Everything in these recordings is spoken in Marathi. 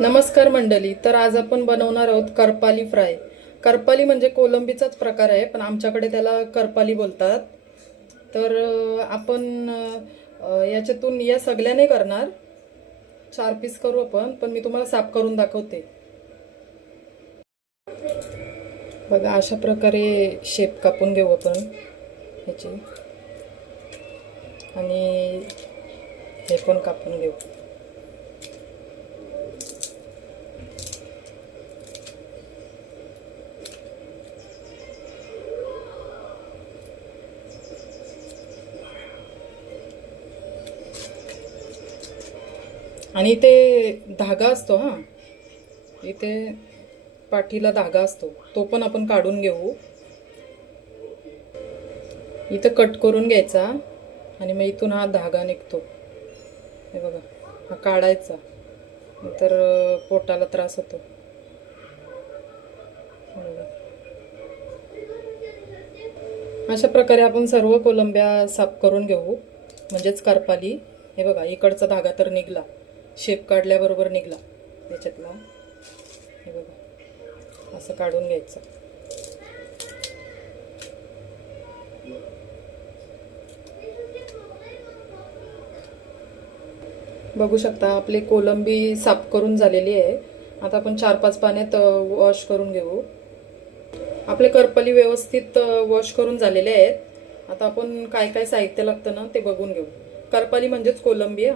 नमस्कार मंडळी. तर आज आपण बनवणार आहोत करपाली फ्राय. करपाली म्हणजे कोलंबीचाच प्रकार आहे, पण आमच्याकडे त्याला करपाली बोलतात. तर आपण याच्यातून या सगळ्या नाही करणार, 4 पीस करू आपण, पण मी तुम्हाला साफ करून दाखवते. बघा, अशा प्रकारे शेप कापून घेऊ आपण ह्याची, आणि हे पण कापून घेऊ. आणि इथे धागा असतो, हां, इथे पाठीला धागा असतो, तो पण आपण काढून घेऊ. इथं कट करून घ्यायचा आणि मग इथून हा धागा निघतो. हे बघा, हा काढायचा, नंतर पोटाला त्रास होतो. अशा प्रकारे आपण सर्व कोलंब्या साफ करून घेऊ, म्हणजेच करपाली. हे बघा, इकडचा धागा तर निघला, शेप काढल्याबरोबर निघला त्याच्यातला. हे बघा, असं काढून घ्यायचं. बघू शकता, आपली कोलंबी साफ करून झालेली आहे. आता आपण 4-5 पाण्यात वॉश करून घेऊ. आपले करपाली व्यवस्थित वॉश करून झालेले आहेत. आता आपण काय काय साहित्य लागतं ना ते बघून घेऊ. करपाली म्हणजेच कोलंबी.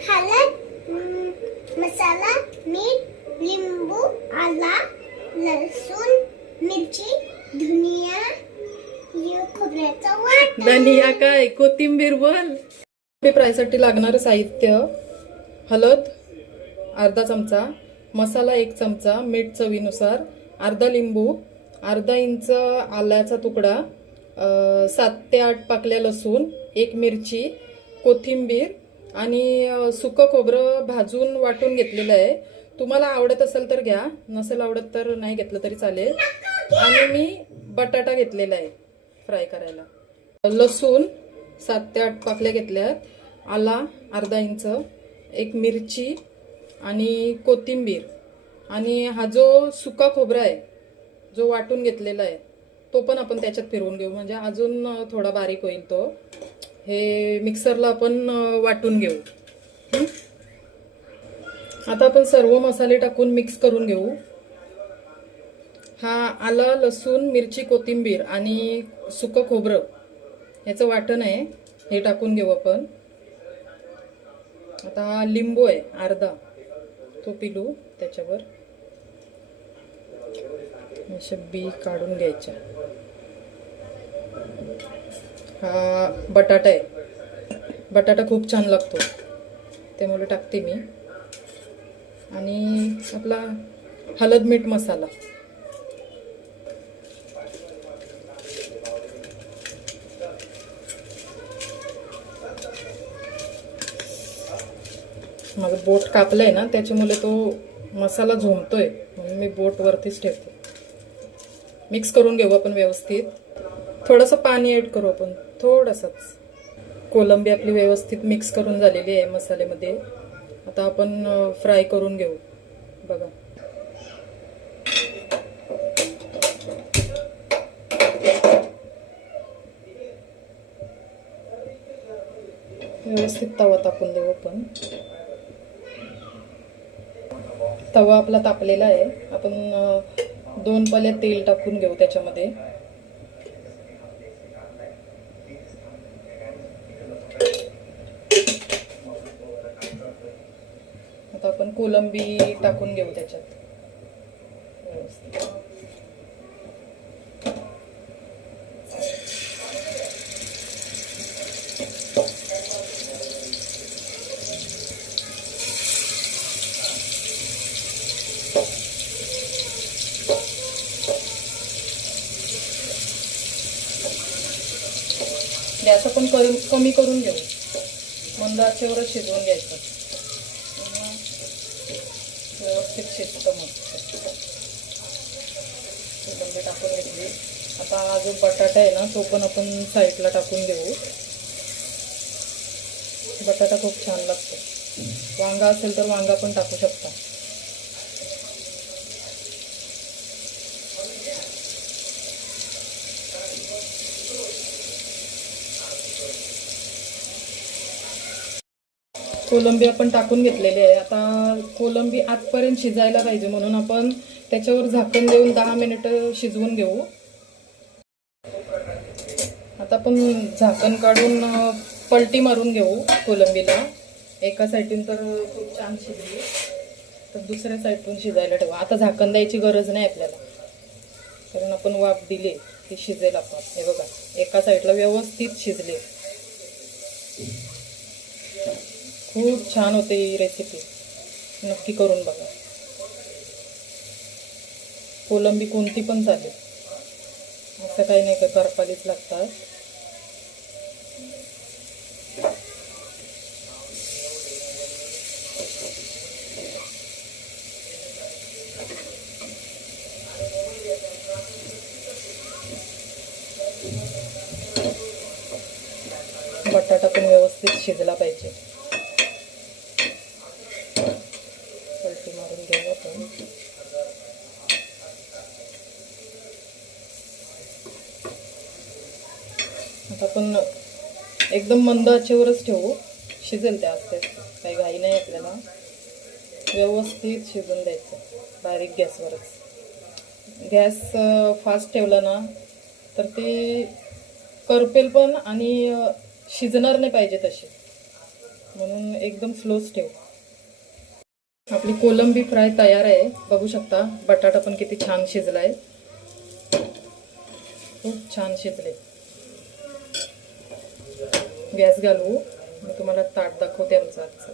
हळद, मसाला, मीठ, लिंबू, आला, लसूण, मिरची, धनिया, खोबऱ्याचा वाटण. धनिया काय, कोथिंबीर बोल. फ्रायसाठी लागणारं साहित्य: हळद अर्धा चमचा, मसाला 1 चमचा, मीठ चवीनुसार, अर्धा लिंबू, अर्धा इंच आल्याचा तुकडा, 7 ते 8 पाकल्या लसूण, 1 मिरची, कोथिंबीर आणि सुकं खोबरं भाजून वाटून घेतलेलं आहे. तुम्हाला आवडत असेल तर घ्या, नसेल आवडत तर नाही घेतलं तरी चालेल. आणि मी बटाटा घेतलेला आहे फ्राय करायला. लसूण 7 ते 8 पाकल्या घेतल्यात, आला अर्धा इंच, 1 मिरची आणि कोथिंबीर. आणि हा जो सुका खोबरा आहे जो वाटून घेतलेला आहे तो पण आपण त्याच्यात फिरवून घेऊ, म्हणजे अजून थोडा बारीक होईल तो. हे मिक्सरला आपण वाटून घेऊ. आता आपण सर्व मसाले टाकून मिक्स करून घेऊ. हा आला, लसूण, मिरची, कोथिंबीर आणि सुकं खोबरं ह्याचं वाटण आहे, हे टाकून घेऊ आपण. आता हा लिंबू आहे अर्धा, तो पिलू त्याच्यावर. अशा बी काढून घ्यायच्या. हा बटाटा आहे, बटाटा खूप छान लागतो त्यामुळे टाकते मी. आणि आपला हळद, मीठ, मसाला. माझं बोट कापलंय ना, त्याच्यामुळे तो मसाला झोंबतोय, म्हणून मी बोट वरतीच ठेवते. मिक्स करून घेऊ आपण व्यवस्थित. थोडंसं पाणी ऍड करू आपण, थोडंसंच. कोलंबी आपली व्यवस्थित मिक्स करून झालेली आहे मसाल्यामध्ये. आता आपण फ्राय करून घेऊ. बघा, व्यवस्थित तवा तापून देऊ आपण. तवा आपला तापलेला आहे. आपण 2 पल्या तेल टाकून घेऊ त्याच्यामध्ये. आता आपण कोलंबी टाकून घेऊ त्याच्यात व्यवस्थित. गॅस आपण कमी करून घेऊ, मंद आचेवरच शिजवून घ्यायचं. व्यवस्थित शिजतं मग. कोलंबी टाकून घेतली. आता हा जो बटाटा आहे ना तो पण आपण साईडला टाकून घेऊ. बटाटा खूप छान लागतो. वांगा असेल तर वांगा पण टाकू शकता. कोलंबी आपण टाकून घेतलेली आहे. आता कोलंबी आतपर्यंत शिजायला पाहिजे म्हणून आपण त्याच्यावर झाकण देऊन 10 मिनिटं शिजवून घेऊ. आता आपण झाकण काढून पलटी मारून घेऊ कोलंबीला. एका साईडून तर खूप छान शिजली, तर दुसऱ्या साईडून शिजायला ठेवा. आता झाकण द्यायची गरज नाही आपल्याला, कारण आपण वाफ दिली ती शिजेल आपण. हे बघा, एका साईडला व्यवस्थित शिजले. खूप छान होते ही रेसिपी, नक्की करून बघा. कोलंबी कोणती पण चालेल, असं काही नाही का करपालीच लागतात. बटाटा पण व्यवस्थित शिजला पाहिजे. पलटी मारून घेऊ आपण. आता आपण एकदम मंद आचेवरच ठेवू, शिजेल त्या असते, काही घाई नाही आपल्याला. व्यवस्थित शिजून द्यायचं बारीक गॅसवरच. गॅस फास्ट ठेवला ना तर ते करपेल पण आणि शिजणार नाही पाहिजे तशी, म्हणून एकदम स्लोच ठेवू. आपली कोलंबी फ्राय तयार आहे, बघू शकता. बटाटा पण किती छान शिजलाय, खूप छान शिजले. गॅस घालवू, मी तुम्हाला ताट दाखवते आमचं आजचं.